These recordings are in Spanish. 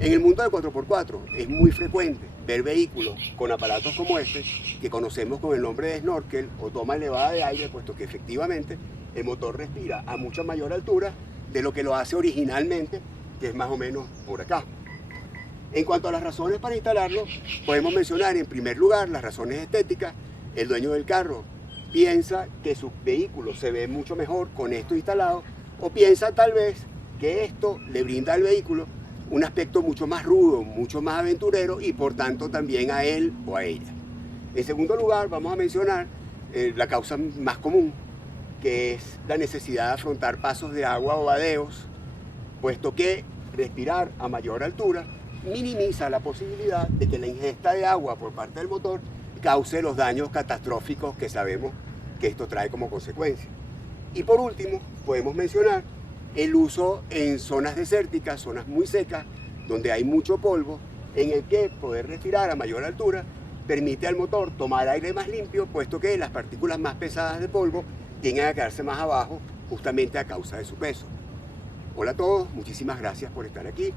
En el mundo de 4x4 es muy frecuente ver vehículos con aparatos como este, que conocemos con el nombre de snorkel o toma elevada de aire, puesto que efectivamente el motor respira a mucha mayor altura de lo que lo hace originalmente, que es más o menos por acá. En cuanto a las razones para instalarlo, podemos mencionar en primer lugar las razones estéticas. El dueño del carro piensa que su vehículo se ve mucho mejor con esto instalado, o piensa tal vez que esto le brinda al vehículo un aspecto mucho más rudo, mucho más aventurero y por tanto también a él o a ella. En segundo lugar, vamos a mencionar la causa más común, que es la necesidad de afrontar pasos de agua o vadeos, puesto que respirar a mayor altura minimiza la posibilidad de que la ingesta de agua por parte del motor cause los daños catastróficos que sabemos que esto trae como consecuencia. Y por último, podemos mencionar el uso en zonas desérticas, zonas muy secas, donde hay mucho polvo, en el que poder respirar a mayor altura permite al motor tomar aire más limpio, puesto que las partículas más pesadas de polvo tienden a quedarse más abajo, justamente a causa de su peso. Hola a todos, muchísimas gracias por estar aquí.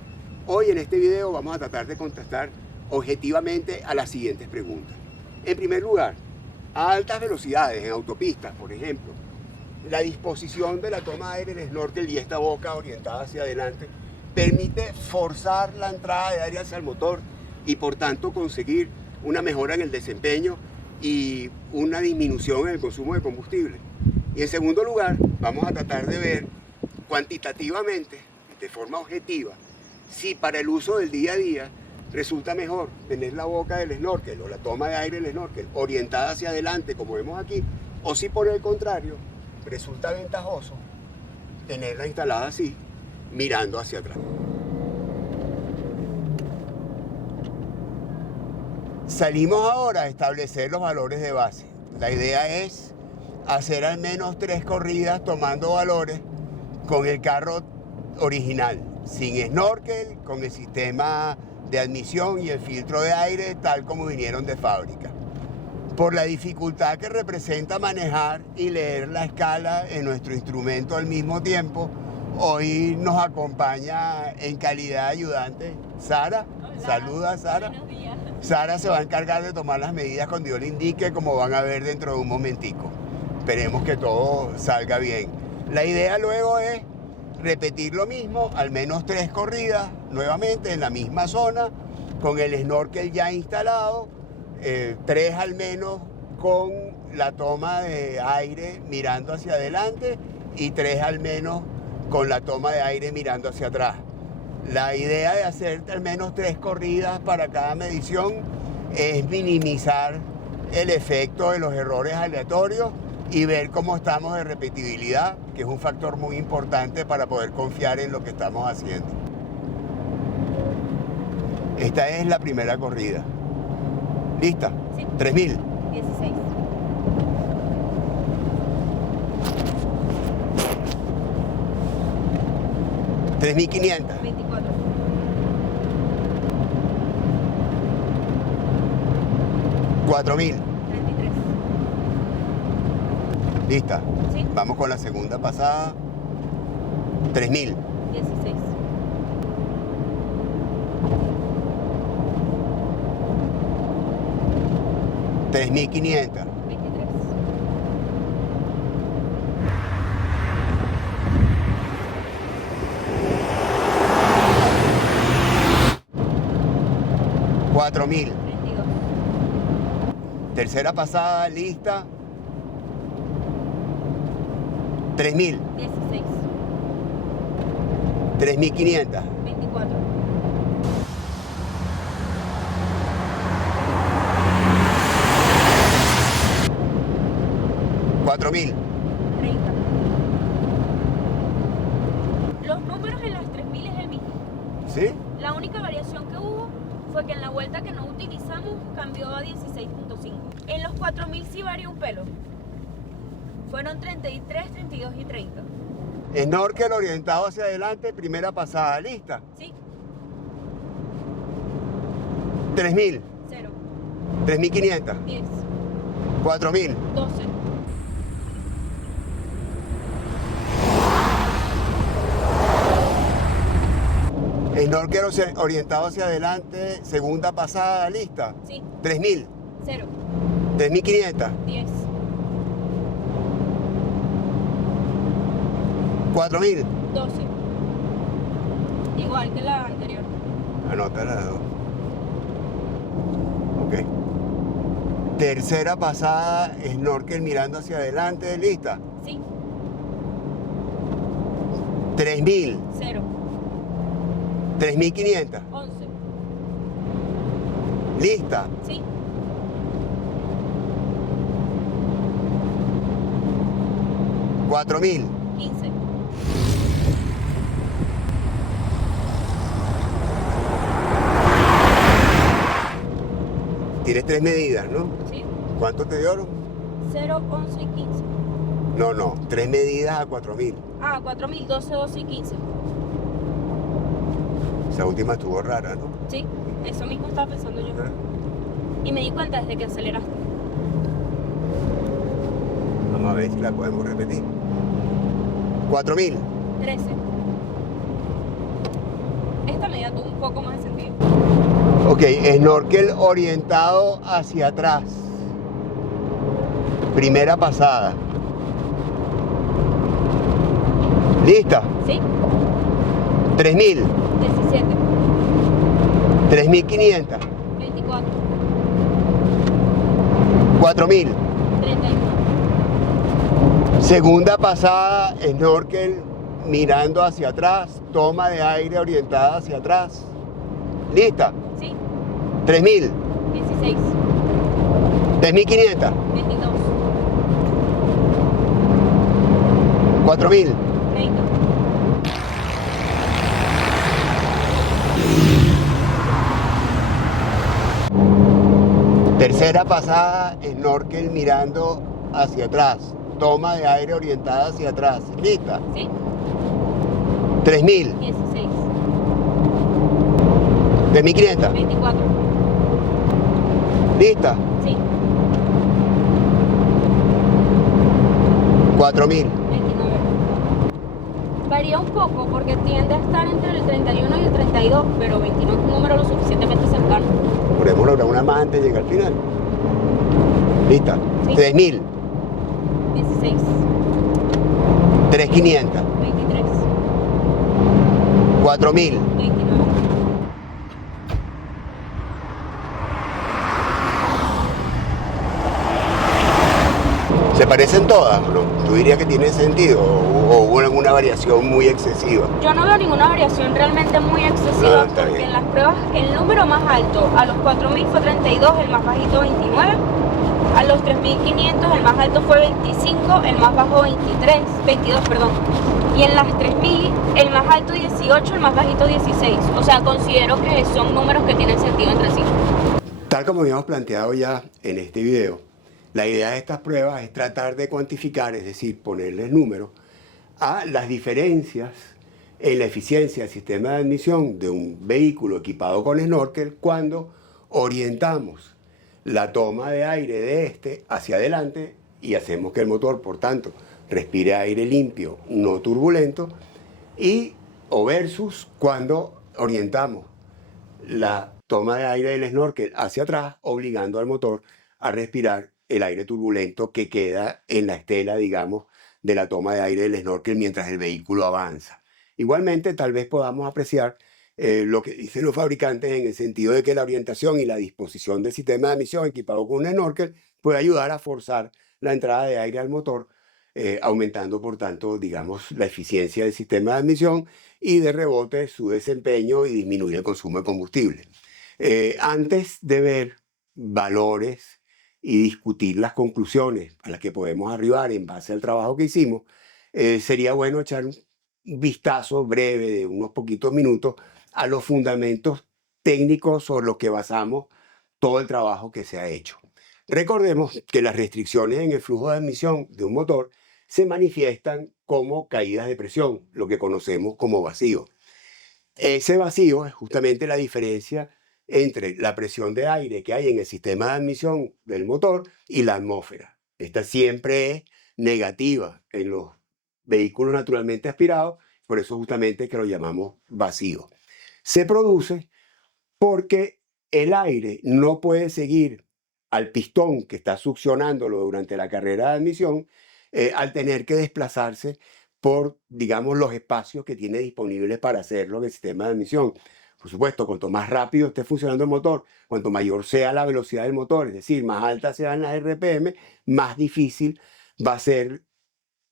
Hoy en este video vamos a tratar de contestar objetivamente a las siguientes preguntas. En primer lugar, a altas velocidades, en autopistas, por ejemplo, la disposición de la toma de aire del snorkel y esta boca orientada hacia adelante permite forzar la entrada de aire hacia el motor y por tanto conseguir una mejora en el desempeño y una disminución en el consumo de combustible. Y en segundo lugar, vamos a tratar de ver cuantitativamente, de forma objetiva, si para el uso del día a día resulta mejor tener la boca del snorkel o la toma de aire del snorkel orientada hacia adelante, como vemos aquí, o si por el contrario resulta ventajoso tenerla instalada así, mirando hacia atrás. Salimos ahora a establecer los valores de base. La idea es hacer al menos 3 corridas tomando valores con el carro original, sin snorkel, con el sistema de admisión y el filtro de aire tal como vinieron de fábrica. Por la dificultad que representa manejar y leer la escala en nuestro instrumento al mismo tiempo, hoy nos acompaña en calidad de ayudante Sara. Hola. Saluda, Sara. Buenos días. Sara se va a encargar de tomar las medidas cuando yo le indique, como van a ver dentro de un momentico. Esperemos que todo salga bien. La idea luego es repetir lo mismo, al menos 3 corridas, nuevamente en la misma zona, con el snorkel ya instalado, 3 al menos con la toma de aire mirando hacia adelante y 3 al menos con la toma de aire mirando hacia atrás. La idea de hacer al menos 3 corridas para cada medición es minimizar el efecto de los errores aleatorios y ver cómo estamos de repetibilidad, que es un factor muy importante para poder confiar en lo que estamos haciendo. Esta es la primera corrida. ¿Lista? Sí. 3000. 16. 3500. 24. 4000. 33. ¿Lista? Sí. Vamos con la segunda pasada. 3000. 16. 3500. 23. 4000. 32. Tercera pasada, lista. 3000. 16. 3500. 24. 4000. 30. Los números en las 3000 es el mismo. ¿Sí? La única variación que hubo fue que en la vuelta que no utilizamos cambió a 16.5. En los 4000 sí varió un pelo. Fueron 33, 32 y 30. Snorkel orientado hacia adelante, primera pasada, lista. ¿Sí? 3000. 0. 3500. 10. 4000. 12. Snorkel orientado hacia adelante, segunda pasada, lista. Sí. 3000, 0. 3500, 10. 4000. 12. Igual que la anterior. Anota las dos. Ok. Tercera pasada, snorkel mirando hacia adelante, lista. Sí. 3000, 0. 3500, 11. lista. Sí. 4000. 15. Tienes 3 medidas, ¿no? Sí. ¿Cuánto te dieron? 0, 11 y 15. No, 3 medidas a 4000. Ah, 4000, 12, 12 y 15. Esa última estuvo rara, ¿no? Sí, eso mismo estaba pensando yo. Ajá. Y me di cuenta desde que aceleraste. Vamos a ver si la podemos repetir. 4000. 13. Esta medida tuvo un poco más de sentido. Ok, snorkel orientado hacia atrás. Primera pasada. ¿Lista? ¿Sí? 3000, 17. 3500, 24. 4000. 31. Segunda pasada, snorkel mirando hacia atrás, toma de aire orientada hacia atrás. ¿Lista? ¿Sí? 3000, 16. 3500, 22. 4000. 30. Tercera pasada, snorkel mirando hacia atrás, toma de aire orientada hacia atrás. ¿Lista? ¿Sí? 3000, 16. 3500, 24. ¿lista? ¿Sí? 4000. 29. Varía un poco porque tiende a estar entre el 31 y el 32, pero 29 es un número lo suficientemente cercano. Podemos lograr una más antes de llegar al final. ¿Lista? Sí. 3000, 16. 3500, 23. 4000. 29. ¿Se parecen todas o no? ¿Tú dirías que tiene sentido o hubo alguna variación muy excesiva? Yo no veo ninguna variación realmente muy excesiva Ah, está porque bien. en las pruebas el número más alto a los 4000 fue 32, el más bajito 29. A los 3500 el más alto fue 25, el más bajo 22, perdón. Y en las 3000 el más alto 18, el más bajito 16. O sea, considero que son números que tienen sentido entre sí. Tal como habíamos planteado ya en este video, la idea de estas pruebas es tratar de cuantificar, es decir, ponerles números a las diferencias en la eficiencia del sistema de admisión de un vehículo equipado con snorkel cuando orientamos la toma de aire de este hacia adelante y hacemos que el motor, por tanto, respire aire limpio, no turbulento, o versus cuando orientamos la toma de aire del snorkel hacia atrás, obligando al motor a respirar el aire turbulento que queda en la estela, digamos, de la toma de aire del snorkel mientras el vehículo avanza. Igualmente, tal vez podamos apreciar lo que dicen los fabricantes en el sentido de que la orientación y la disposición del sistema de admisión equipado con un snorkel puede ayudar a forzar la entrada de aire al motor, aumentando, por tanto, digamos, la eficiencia del sistema de admisión y de rebote su desempeño y disminuir el consumo de combustible. Antes de ver valores y discutir las conclusiones a las que podemos arribar en base al trabajo que hicimos, sería bueno echar un vistazo breve de unos poquitos minutos a los fundamentos técnicos sobre los que basamos todo el trabajo que se ha hecho. Recordemos que las restricciones en el flujo de admisión de un motor se manifiestan como caídas de presión, lo que conocemos como vacío. Ese vacío es justamente la diferencia entre la presión de aire que hay en el sistema de admisión del motor y la atmósfera. Esta siempre es negativa en los vehículos naturalmente aspirados, por eso justamente que lo llamamos vacío. se produce porque el aire no puede seguir al pistón que está succionándolo durante la carrera de admisión, al tener que desplazarse por, digamos, los espacios que tiene disponibles para hacerlo en el sistema de admisión. Por supuesto, cuanto más rápido esté funcionando el motor, cuanto mayor sea la velocidad del motor, es decir, más altas sean las RPM, más difícil va a ser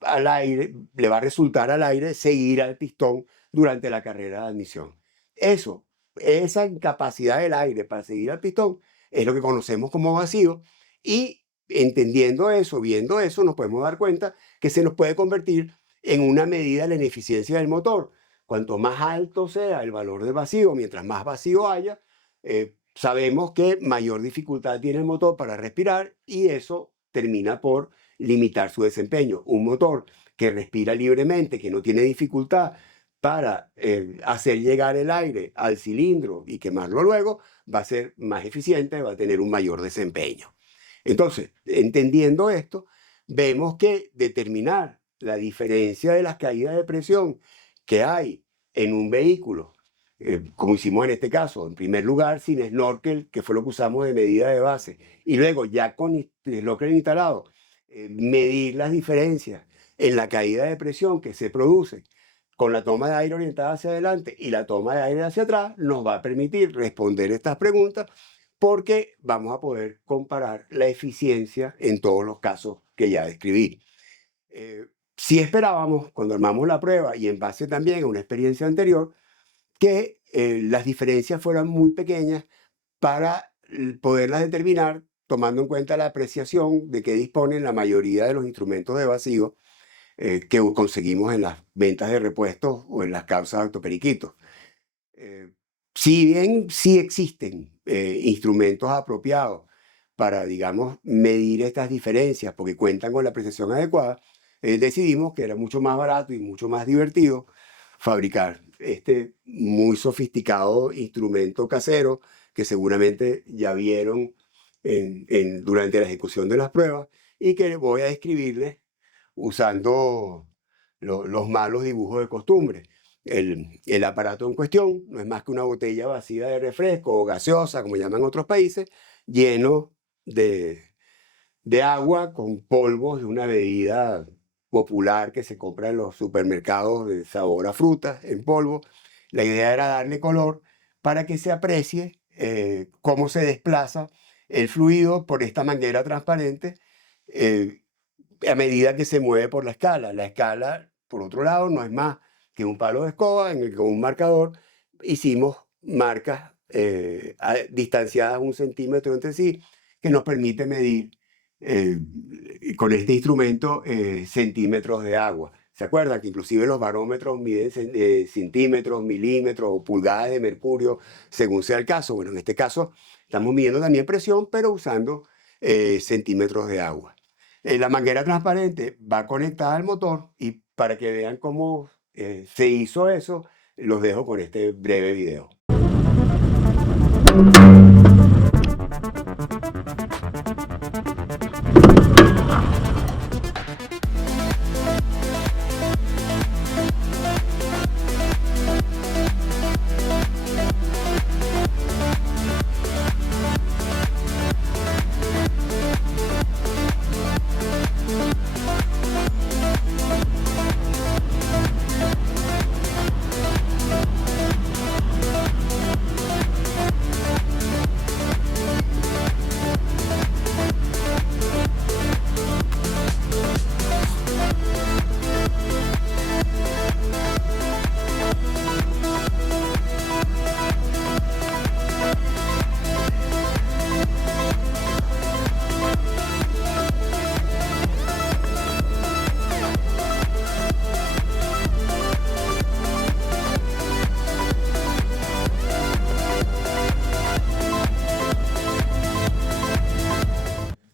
al aire, le va a resultar al aire seguir al pistón durante la carrera de admisión. Esa incapacidad del aire para seguir al pistón es lo que conocemos como vacío, y entendiendo eso, viendo eso, nos podemos dar cuenta que se nos puede convertir en una medida de la ineficiencia del motor. Cuanto más alto sea el valor de vacío, mientras más vacío haya, sabemos que mayor dificultad tiene el motor para respirar, y eso termina por limitar su desempeño. Un motor que respira libremente, que no tiene dificultad para hacer llegar el aire al cilindro y quemarlo luego, va a ser más eficiente, va a tener un mayor desempeño. Entonces, entendiendo esto, vemos que determinar la diferencia de las caídas de presión que hay en un vehículo, como hicimos en este caso, en primer lugar sin snorkel, que fue lo que usamos de medida de base, y luego ya con snorkel instalado, medir las diferencias en la caída de presión que se produce con la toma de aire orientada hacia adelante y la toma de aire hacia atrás, nos va a permitir responder estas preguntas, porque vamos a poder comparar la eficiencia en todos los casos que ya describí. Si esperábamos, cuando armamos la prueba y en base también a una experiencia anterior, que las diferencias fueran muy pequeñas para poderlas determinar tomando en cuenta la apreciación de que disponen la mayoría de los instrumentos de vacío que conseguimos en las ventas de repuestos o en las causas de autoperiquitos. Si bien sí existen instrumentos apropiados para, digamos, medir estas diferencias porque cuentan con la apreciación adecuada, decidimos que era mucho más barato y mucho más divertido fabricar este muy sofisticado instrumento casero que seguramente ya vieron durante la ejecución de las pruebas, y que voy a describirles usando los malos dibujos de costumbre. El aparato en cuestión no es más que una botella vacía de refresco o gaseosa, como llaman en otros países, lleno de agua con polvos de una bebida popular que se compra en los supermercados de sabor a frutas en polvo. La idea era darle color para que se aprecie cómo se desplaza el fluido por esta manguera transparente a medida que se mueve por la escala. La escala, por otro lado, no es más que un palo de escoba en el que con un marcador hicimos marcas distanciadas 1 centímetro entre sí, que nos permite medir con este instrumento centímetros de agua. ¿Se acuerdan que inclusive los barómetros miden centímetros, milímetros o pulgadas de mercurio, según sea el caso? Bueno, en este caso estamos midiendo también presión, pero usando centímetros de agua. La manguera transparente va conectada al motor, y para que vean cómo se hizo eso, los dejo con este breve video.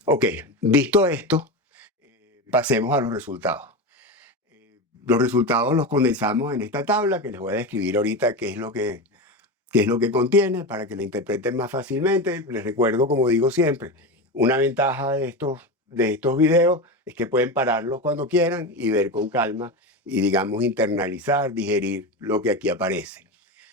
Ok, visto esto, pasemos a los resultados. Los resultados los condensamos en esta tabla que les voy a describir ahorita qué es lo que contiene para que la interpreten más fácilmente. Les recuerdo, como digo siempre, una ventaja de estos videos es que pueden pararlos cuando quieran y ver con calma y, digamos, internalizar, digerir lo que aquí aparece.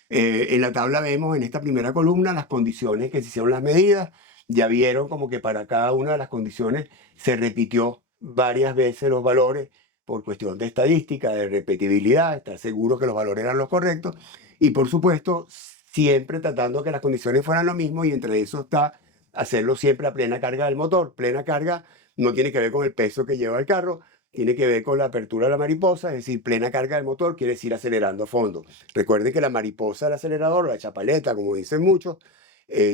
En la tabla vemos en esta primera columna las condiciones que se hicieron las medidas. Ya vieron como que para cada una de las condiciones se repitió varias veces los valores por cuestión de estadística, de repetibilidad, estar seguro que los valores eran los correctos. Y por supuesto, siempre tratando que las condiciones fueran lo mismo y entre eso está hacerlo siempre a plena carga del motor. Plena carga no tiene que ver con el peso que lleva el carro, tiene que ver con la apertura de la mariposa, es decir, plena carga del motor quiere decir acelerando a fondo. Recuerden que la mariposa del acelerador, la chapaleta, como dicen muchos,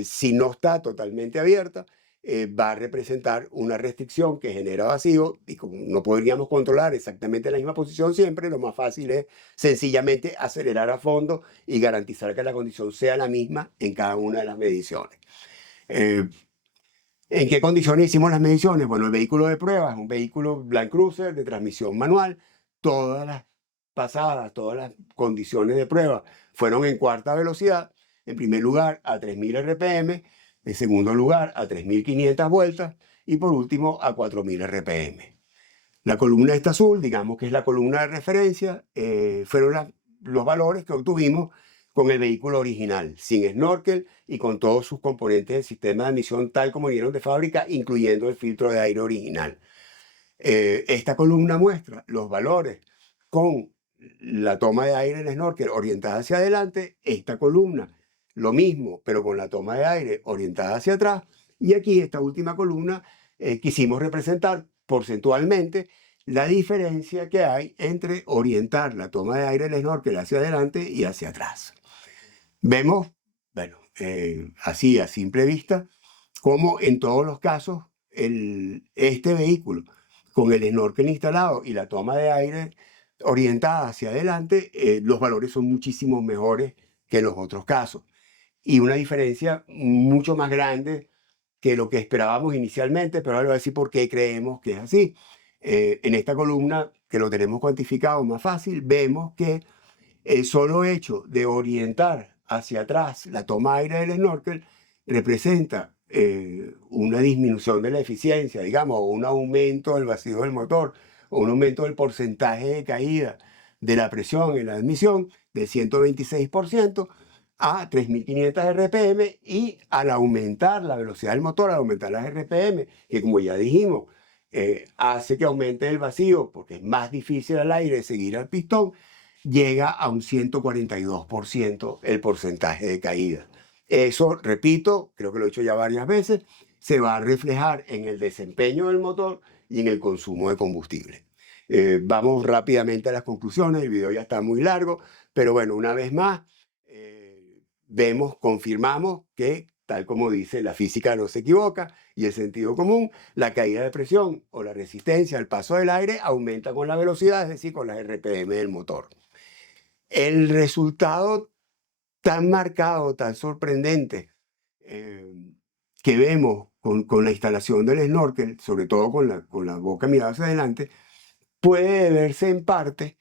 si no está totalmente abierta, va a representar una restricción que genera vacío y como no podríamos controlar exactamente la misma posición siempre, lo más fácil es sencillamente acelerar a fondo y garantizar que la condición sea la misma en cada una de las mediciones. ¿En qué condiciones hicimos las mediciones? Bueno, el vehículo de prueba es un vehículo Land Cruiser de transmisión manual. Todas las pasadas, todas las condiciones de prueba fueron en cuarta velocidad. En primer lugar, a 3000 RPM. En segundo lugar, a 3500 vueltas. Y por último, a 4000 RPM. La columna esta azul, digamos que es la columna de referencia, fueron los valores que obtuvimos con el vehículo original, sin snorkel y con todos sus componentes del sistema de emisión tal como vinieron de fábrica, incluyendo el filtro de aire original. Esta columna muestra los valores con la toma de aire en el snorkel orientada hacia adelante. Esta columna, lo mismo, pero con la toma de aire orientada hacia atrás. Y aquí, esta última columna, quisimos representar porcentualmente la diferencia que hay entre orientar la toma de aire del snorkel hacia adelante y hacia atrás. Vemos, bueno, así a simple vista, como en todos los casos este vehículo con el snorkel instalado y la toma de aire orientada hacia adelante, los valores son muchísimo mejores que en los otros casos. Y una diferencia mucho más grande que lo que esperábamos inicialmente, pero ahora voy a decir por qué creemos que es así. En esta columna, que lo tenemos cuantificado más fácil, vemos que el solo hecho de orientar hacia atrás la toma de aire del snorkel representa una disminución de la eficiencia, digamos, o un aumento del vacío del motor, o un aumento del porcentaje de caída de la presión en la admisión de 126% a 3500 RPM, y al aumentar la velocidad del motor, al aumentar las RPM, que como ya dijimos, hace que aumente el vacío porque es más difícil al aire seguir al pistón, llega a un 142% el porcentaje de caída. Eso, repito, creo que lo he dicho ya varias veces, se va a reflejar en el desempeño del motor y en el consumo de combustible. Vamos rápidamente a las conclusiones, el video ya está muy largo, pero bueno, una vez más, confirmamos que, tal como dice la física no se equivoca y el sentido común, la caída de presión o la resistencia al paso del aire aumenta con la velocidad, es decir, con las RPM del motor. El resultado tan marcado, tan sorprendente que vemos con la instalación del snorkel, sobre todo con la boca mirada hacia adelante, puede deberse en parte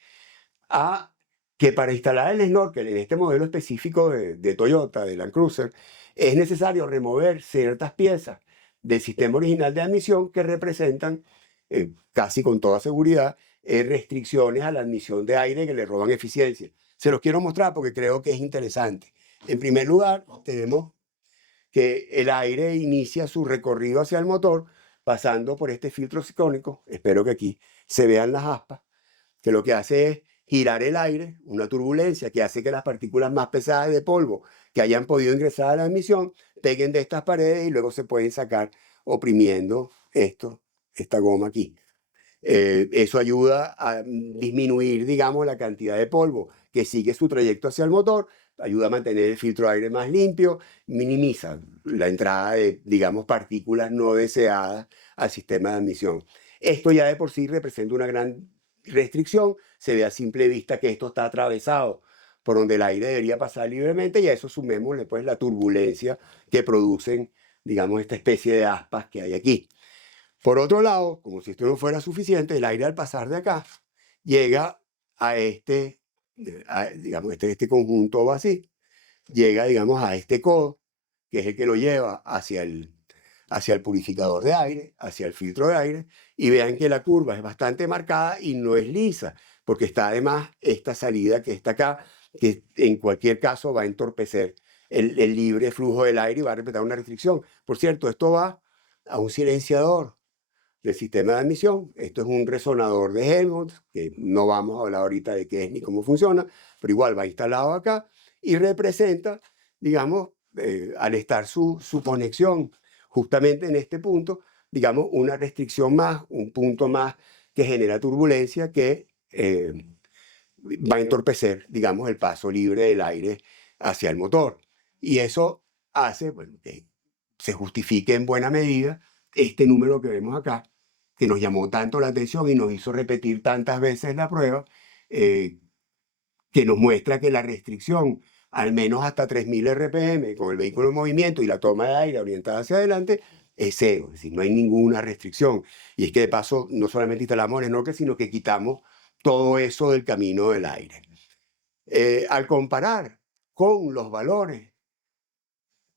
a que para instalar el snorkel en este modelo específico de Toyota, de Land Cruiser, es necesario remover ciertas piezas del sistema original de admisión que representan, casi con toda seguridad, restricciones a la admisión de aire que le roban eficiencia. Se los quiero mostrar porque creo que es interesante. En primer lugar, tenemos que el aire inicia su recorrido hacia el motor pasando por este filtro ciclónico. Espero que aquí se vean las aspas, que lo que hace es girar el aire, una turbulencia que hace que las partículas más pesadas de polvo que hayan podido ingresar a la admisión peguen de estas paredes y luego se pueden sacar oprimiendo esta goma aquí. Eso ayuda a disminuir, digamos, la cantidad de polvo que sigue su trayecto hacia el motor, ayuda a mantener el filtro de aire más limpio, minimiza la entrada de, digamos, partículas no deseadas al sistema de admisión. Esto ya de por sí representa una gran restricción, se ve a simple vista que esto está atravesado por donde el aire debería pasar libremente, y a eso sumémosle pues la turbulencia que producen, digamos, esta especie de aspas que hay aquí. Por otro lado, como si esto no fuera suficiente, el aire al pasar de acá llega a digamos, este conjunto así, llega, digamos, a este codo, que es el que lo lleva hacia el purificador de aire, hacia el filtro de aire, y vean que la curva es bastante marcada y no es lisa, porque está además esta salida que está acá, que en cualquier caso va a entorpecer el libre flujo del aire y va a representar una restricción. Por cierto, esto va a un silenciador del sistema de admisión. Esto es un resonador de Helmholtz, que no vamos a hablar ahorita de qué es ni cómo funciona, pero igual va instalado acá y representa, digamos, al estar su conexión justamente en este punto, digamos, una restricción más, un punto más que genera turbulencia que va a entorpecer, digamos, el paso libre del aire hacia el motor. Y eso hace, bueno, que se justifique en buena medida este número que vemos acá, que nos llamó tanto la atención y nos hizo repetir tantas veces la prueba, eh, que nos muestra que la restricción, al menos hasta 3000 RPM, con el vehículo en movimiento y la toma de aire orientada hacia adelante, es cero, es decir, no hay ninguna restricción. Y es que de paso no solamente instalamos el snorkel, sino que quitamos todo eso del camino del aire. Al comparar con los valores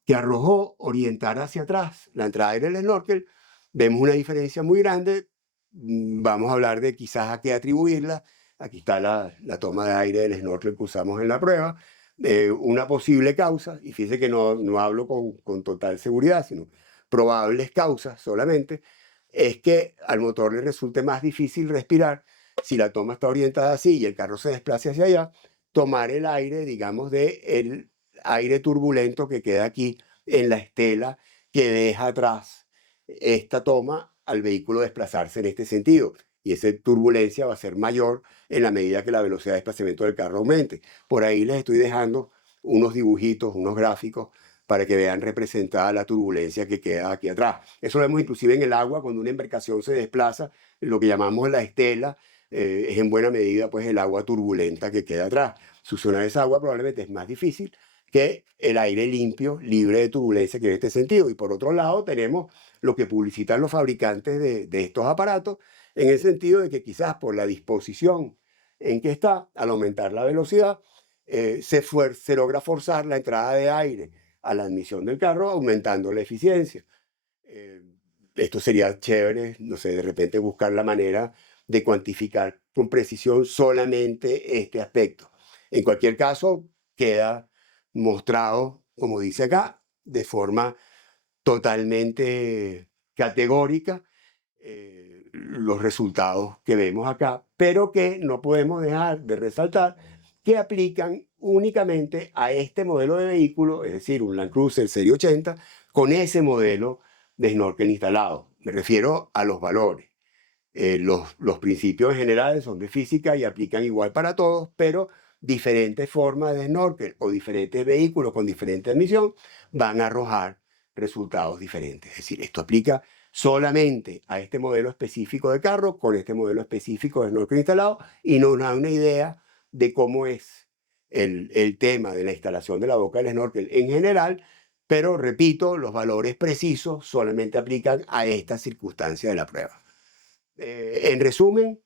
que arrojó orientar hacia atrás la entrada del snorkel, vemos una diferencia muy grande. Vamos a hablar de quizás a qué atribuirla. Aquí está la toma de aire del snorkel que usamos en la prueba. Una posible causa, y fíjese que no hablo con total seguridad, sino probables causas solamente, es que al motor le resulte más difícil respirar si la toma está orientada así y el carro se desplaza hacia allá, tomar el aire, digamos, del aire turbulento que queda aquí en la estela que deja atrás esta toma al vehículo desplazarse en este sentido. Y esa turbulencia va a ser mayor en la medida que la velocidad de desplazamiento del carro aumente. Por ahí les estoy dejando unos dibujitos, unos gráficos, para que vean representada la turbulencia que queda aquí atrás. Eso lo vemos inclusive en el agua, cuando una embarcación se desplaza, lo que llamamos la estela, es en buena medida pues el agua turbulenta que queda atrás. Succionar esa agua probablemente es más difícil que el aire limpio, libre de turbulencia, que en este sentido. Y por otro lado tenemos lo que publicitan los fabricantes de estos aparatos, en el sentido de que quizás por la disposición en que está, al aumentar la velocidad, se logra forzar la entrada de aire a la admisión del carro, aumentando la eficiencia. Esto sería chévere, no sé, de repente buscar la manera de cuantificar con precisión solamente este aspecto. En cualquier caso, queda mostrado, como dice acá, de forma totalmente categórica, los resultados que vemos acá, pero que no podemos dejar de resaltar que aplican únicamente a este modelo de vehículo, es decir, un Land Cruiser Serie 80, con ese modelo de snorkel instalado. Me refiero a los valores. Los principios generales son de física y aplican igual para todos, pero diferentes formas de snorkel o diferentes vehículos con diferente admisión van a arrojar resultados diferentes. Es decir, esto aplica solamente a este modelo específico de carro con este modelo específico de snorkel instalado y no nos da una idea de cómo es el tema de la instalación de la boca del snorkel en general, pero repito, los valores precisos solamente aplican a esta circunstancia de la prueba. En resumen,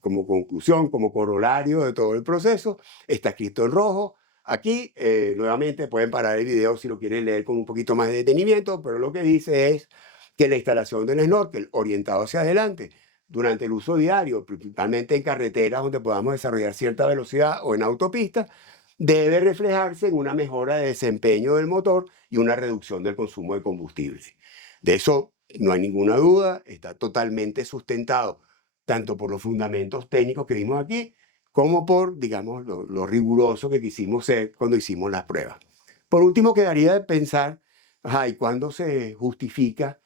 como conclusión, como corolario de todo el proceso, está escrito en rojo. Aquí, nuevamente, pueden parar el video si lo quieren leer con un poquito más de detenimiento, pero lo que dice es que la instalación del snorkel orientado hacia adelante durante el uso diario, principalmente en carreteras donde podamos desarrollar cierta velocidad o en autopistas, debe reflejarse en una mejora de desempeño del motor y una reducción del consumo de combustible. De eso no hay ninguna duda, está totalmente sustentado tanto por los fundamentos técnicos que vimos aquí, como por, digamos, lo riguroso que quisimos ser cuando hicimos las pruebas. Por último, quedaría de pensar, ¿y cuándo se justifica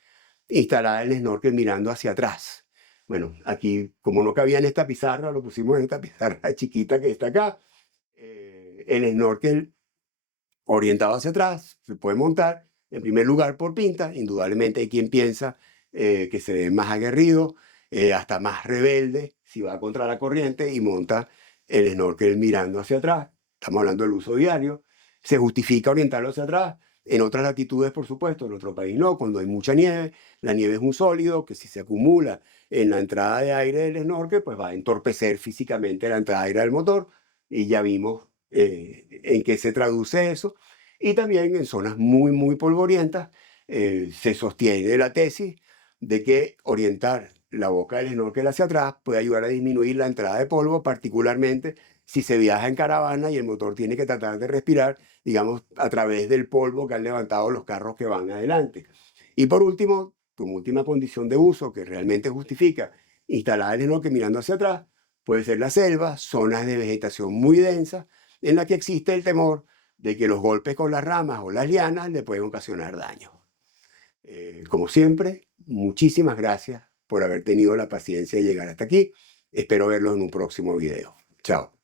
instalar el snorkel mirando hacia atrás? Bueno, aquí, como no cabía en esta pizarra, lo pusimos en esta pizarra chiquita que está acá. El snorkel orientado hacia atrás se puede montar, en primer lugar, por pinta. Indudablemente hay quien piensa que se ve más aguerrido, hasta más rebelde, si va contra la corriente y monta el snorkel mirando hacia atrás. Estamos hablando del uso diario. Se justifica orientarlo hacia atrás. En otras latitudes, por supuesto, en otro país no. Cuando hay mucha nieve, la nieve es un sólido que si se acumula en la entrada de aire del snorkel, pues va a entorpecer físicamente la entrada de aire del motor. Y ya vimos en qué se traduce eso. Y también en zonas muy, muy polvorientas se sostiene la tesis de que orientar la boca del snorkel hacia atrás puede ayudar a disminuir la entrada de polvo, particularmente si se viaja en caravana y el motor tiene que tratar de respirar, digamos, a través del polvo que han levantado los carros que van adelante. Y por último, como última condición de uso que realmente justifica instalar el snorkel mirando hacia atrás, puede ser la selva, zonas de vegetación muy densa, en la que existe el temor de que los golpes con las ramas o las lianas le pueden ocasionar daño. Como siempre, muchísimas gracias por haber tenido la paciencia de llegar hasta aquí. Espero verlos en un próximo video. Chao.